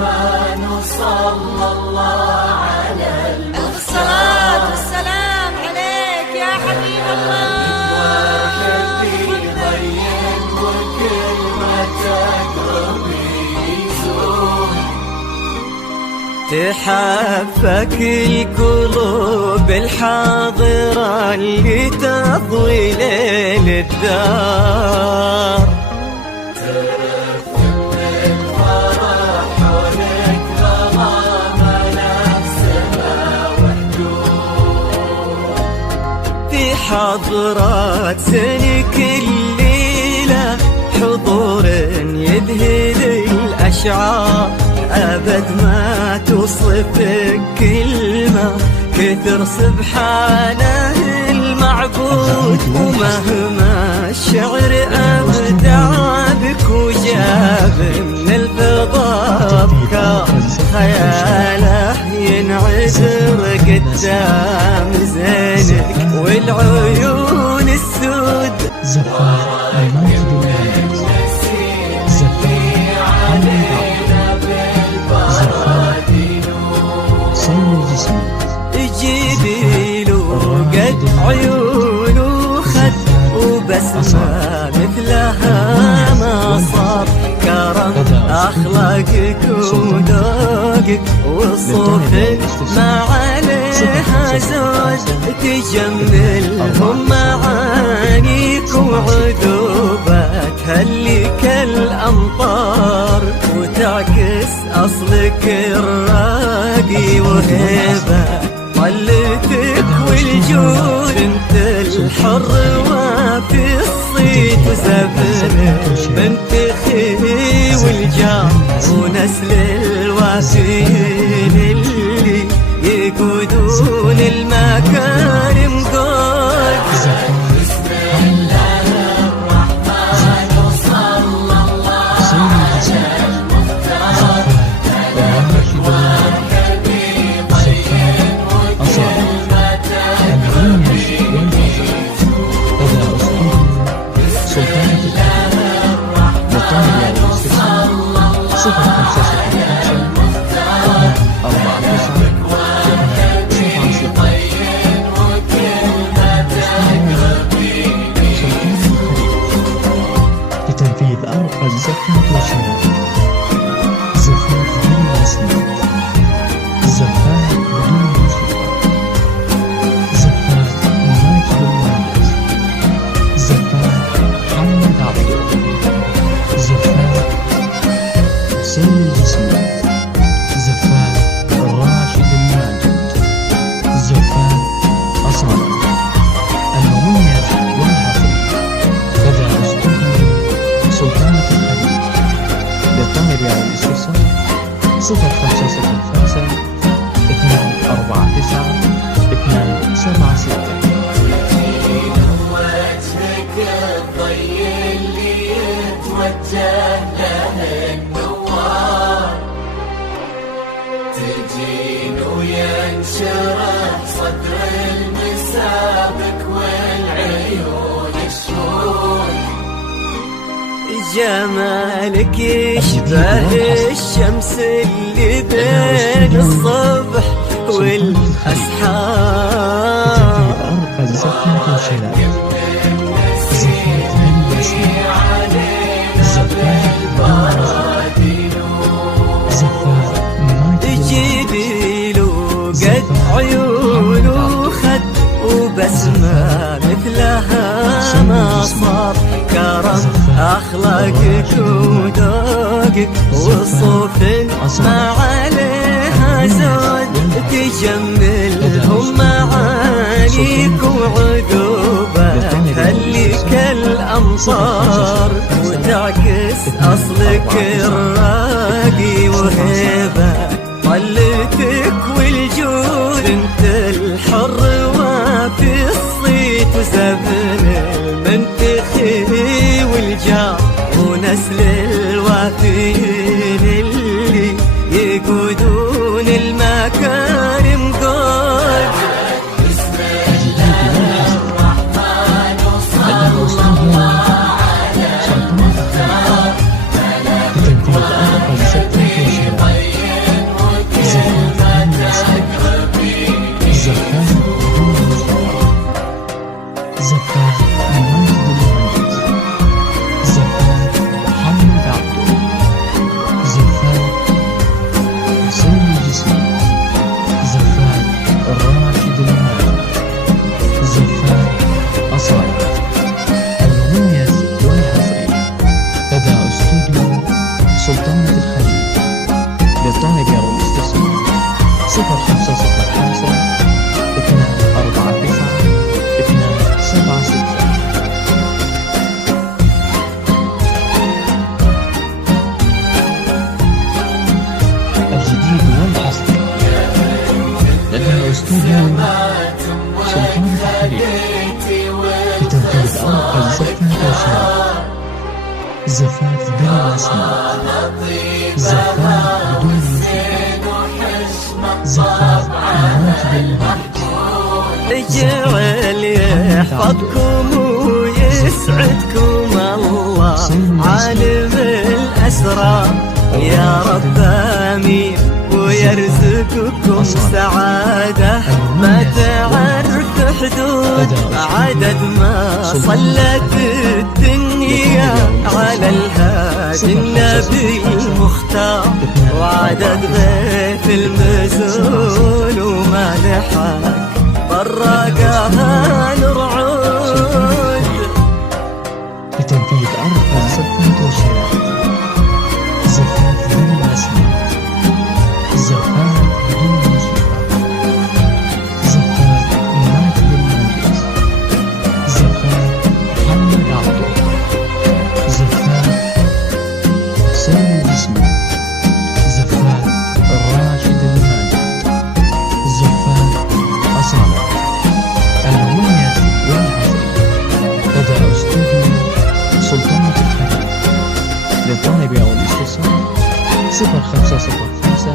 الرحمن صلى الله على المختار. الصلاة والسلام عليك يا حبيب الله. ضيق وكلمتك ربي يزور. تحفك القلوب الحاضرة اللي تضوي ليل الدار. حضراتك الليلة حضور يذهل الأشعار. أبد ما توصفك كلمة كثر سبحانه المعبود. ومهما الشعر أبدع بك وجاب من الفضاء أفكار خياله ينعذر قدام زينك والعيون السود. زفار الماجد الماجد زفار علينا بالبرادين سيل الجسم جبيل وقد عيون وخد وبسمة مثلها ما صار. كرم أخلاقك وذوقك وصوف ما عليها زود. تجملهم معانيك وعذوباتها اللي كالأمطار. وتعكس أصلك الراقي وهيبة طلتك والجود. انت الحر وفي الصيت وزبرك بنت خي والجار. ونسل الوافين اللي يقودون المكارم قول. بسم الله الرحمن صلى الله على المختار. ملك وكبي ضيق وكلمتك ربي يزور. سلطانة الرحمن صلى الله لتنفيذ أرقى الزكاة والشرائع. زفاف بدون مسند. زفاف بدون موسيقى. زفاف ماجد الماجد. زفاف محمد عبده. زفاف حسين الجسمي. زفاف راشد الماجد. زفاف أصالة المميز والحفل. بدأ استوديو سلطانة الحديد. للطلب على الاستفسار 0505 249 276. وجهك الضي اللي يتوجه له النوار. تجين وينشرح صدر المسابك والعيون الشهور. جمالك يشبه الشمس اللي بين الصبح والأسحار. أرقى الزكاة والشرائع. زفاف من الأسماء. زفاف بالبرادين. زفاف ماجد جبيل وقد عيون وخد وبسمة مثلها ما صار. كرم أخلاقك وذوقك وصوف ما عليها زود. تجملهم معانيك وعذوباتها اللي كالأمطار. وتعكس أصلك الراقي وهيبة طلتك والجود. انت الحر وفي الصيت وزبن المنتخي والجار. ونسل الوافين اللي يقودون المكارم قول. بسم الله الرحمن صلى الله على المختار. ملك وكبي ضيق 0505 249 276. الجديد والحصري لدى أستوديو سلطان الحريق بتوفير أوقع زفاف الأشياء، زفاف بلا رسمات، زفاف بدون موسيقى، زفاف موت بالموت. اجعل يحفظكم ويسعدكم الله عالم الأسرار يا رب آمين، ويرزقكم سعادة ما تعرف حدود، عدد ما صلت الدنيا على الهادي النبي المختار، وعدد ضيف المزول وما لحق طراقها نرعود. لتنفيذ أرقى زفاف وشراء، زفاف بدون رسمات، زفاف بدون موسيقى، زفاف مات بالمهندس، زفاف محمد عبده، زفاف سامي الجسمي، زفاف راشد الماجد، زفاف أصالة. المميز والحصري لدى أستوديو سلطان الحريق. للطلب أو الاستفسار 0505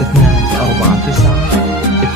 249